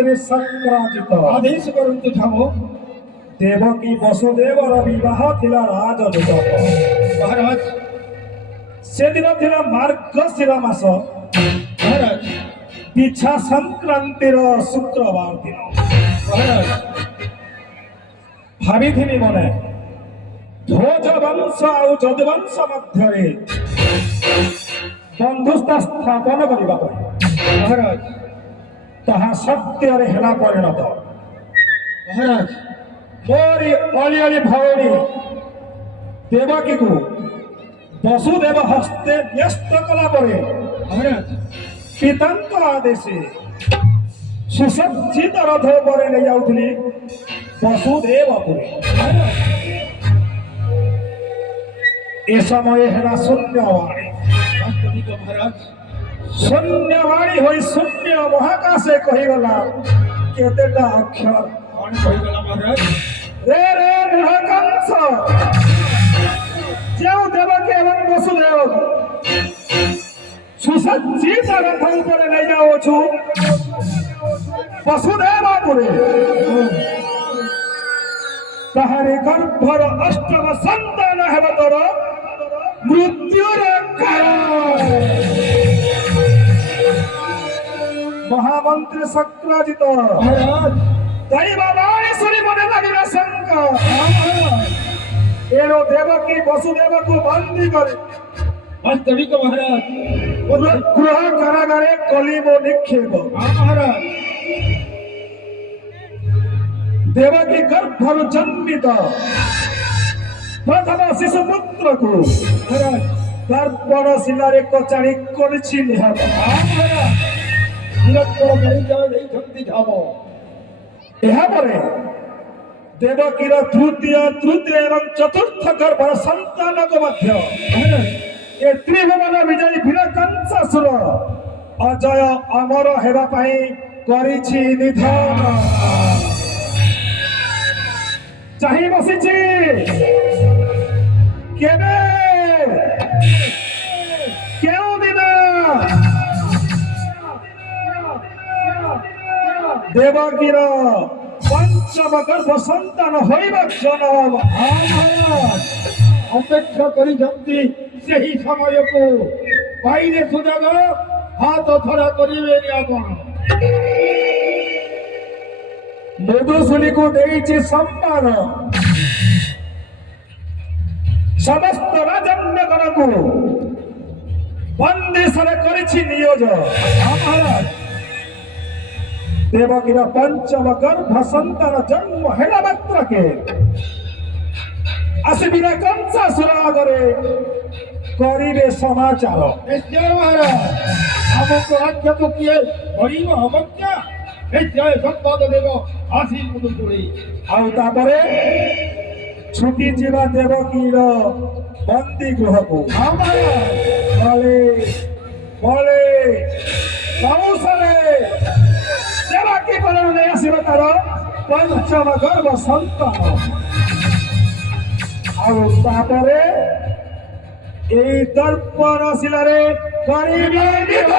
ମହାମନ୍ତ୍ରୀ ସଂକ୍ରାଜିତ आदेश କରନ୍ତୁ ଠାବ ଦେବକୀ ବସୁଦେବର ବିବାହ ଥିଲା ରାଜଯୋଗ। महाराज ସେଦିନ ଥିଲା ମାର୍ଗଶିର ମାସ महाराज ପିଛା ସଂକ୍ରାନ୍ତିର ଶୁକ୍ରବାର ଦିନ। महाराज ଭାବିଥିଲି ମନେ ଧ୍ୱଜ ବଂଶ ଆଉ ଯଦୁବଂଶ ମଧ୍ୟରେ ବନ୍ଧୁତା ସ୍ଥାପନ କରିବା ପାଇଁ। महाराज ତାହା ସତ୍ୟରେ ହେଲା ପରିଣତ। महाराज ମୋରି ଅଳିଅଳି ଭଉଣୀ ଦେବକୀକୁ ବସୁଦେବ ହସ୍ତେ ନ୍ୟସ୍ତ କଲା ପରେ महाराज ପିତାଙ୍କ ଆଦେଶେ ସୁସଜ୍ଜିତ ରଥ ଉପରେ ନେଇ ଯାଉଥିଲି ବସୁଦେବପୁରୀ। ଏ ସମୟ ହେଲା ଶୂନ୍ୟବାଣୀ। वास्तविक महाराज ଶୂନ୍ୟବାଣୀ ହୋଇ ଶୂନ୍ୟ ମହାକାଶେ କହିଗଲା କେତେଟା ଅକ୍ଷର। कौन କହିଗଲା महाराज ରେ ରେ ନୀଳକଂସ ଯେଉଁ ଦେବକୀ ଏବଂ ବସୁଦେବ ସୁସଜ୍ଜିତ ରଥ ଉପରେ ନେଇ ଯାଉଛୁ ବସୁଦେବପୁରୀ, ତାହାରି ଗର୍ଭର ଅଷ୍ଟମ ସନ୍ତାନ ହେବ ତୋର ମୃତ୍ୟୁର କାରଣ। ମହାମନ୍ତ୍ରୀ ସଂକ୍ରାଜିତ महाराज ଦୈବ ବାଣୀ ଶୁଣି ମନେ ଲାଗିଲା ଶଙ୍କା। ଏଣୁ ଦେବକୀ ବସୁଦେବକୁ ବନ୍ଦୀ କରି वास्तविक महाराज ଗୃହ କାରାଗାରେ କଲିମ ନିକ୍ଷେପ। महाराज ଦେବକୀ ଗର୍ଭରୁ ଜନ୍ମିତ ପ୍ରଥମ ଶିଶୁ ପୁତ୍ରକୁ महाराज ଦର୍ପଣ ଶିଳାରେ କଚାଡ଼ି କରିଛି ନିହତ। महाराज ନିରନ୍ତର ପରିଚୟ ଦେଇଛନ୍ତି ଠାବ ଏହାପରେ ଦେବକୀର ତୃତୀୟ ଏବଂ ଚତୁର୍ଥ ଗର୍ଭର ସନ୍ତାନକୁ ମଧ୍ୟ ଏ ତ୍ରିଭୁବନ ବିଜୟୀ ଭୀର କଂସାସୁର ଅଜୟ ଅମର ହେବା ପାଇଁ କରିଛି ନିଧନ। ଚାହିଁ ବସିଛି କେବେ କେଉଁ ଦିନ ଦେବକୀର ପଞ୍ଚମ ଗର୍ଭ ସନ୍ତାନ ହୋଇବା ଜନମ। महाराज ଅପେକ୍ଷା କରିଛନ୍ତି ସେହି ସମୟକୁ ପାଇଲେ ସୁଯୋଗ ହାତ ଛଡ଼ା କରିବେନି ଆପଣ। ମୃଦୁଶୁଲିକୁ ଦେଇଛି ସମ୍ମାନ, ସମସ୍ତ ରାଜନ୍ୟଗଣକୁ ବନ୍ଦିଶରେ କରିଛି ନିୟୋଜ। महाराज ଦେବକୀର ପଞ୍ଚମ ଗର୍ଭ ସନ୍ତାନ ଜନ୍ମ ହେଲା ମାତ୍ରକେ ଆସିବିର କଂସାସୁର ଆଗରେ କରିବେ ସମାଚାର। ନିଶ୍ଚୟ महाराज ଆମକୁ ରାଜ୍ୟକୁ କିଏ ବଢ଼ିବ ଅବଜ୍ଞା ନିଶ୍ଚୟ ସମ୍ବାଦ ଦେବ ଆସି ମୁଣ୍ଡୁକୁଳି। ଆଉ ତାପରେ ଛୁଟିଯିବା ଦେବକୀର ବନ୍ଦୀ ଗୃହକୁ। ବଳେ ବଳେ କୌଶଳେ ଦେବକୀ ବଳରେ ନେଇ ଆସିବ ତାର ପଞ୍ଚମ ଗର୍ଭ ସନ୍ତାନ। ଆଉ ତାପରେ ଏଇ ଦର୍ପଣ ଶିଳାରେ କରିବେ ନିଧନ।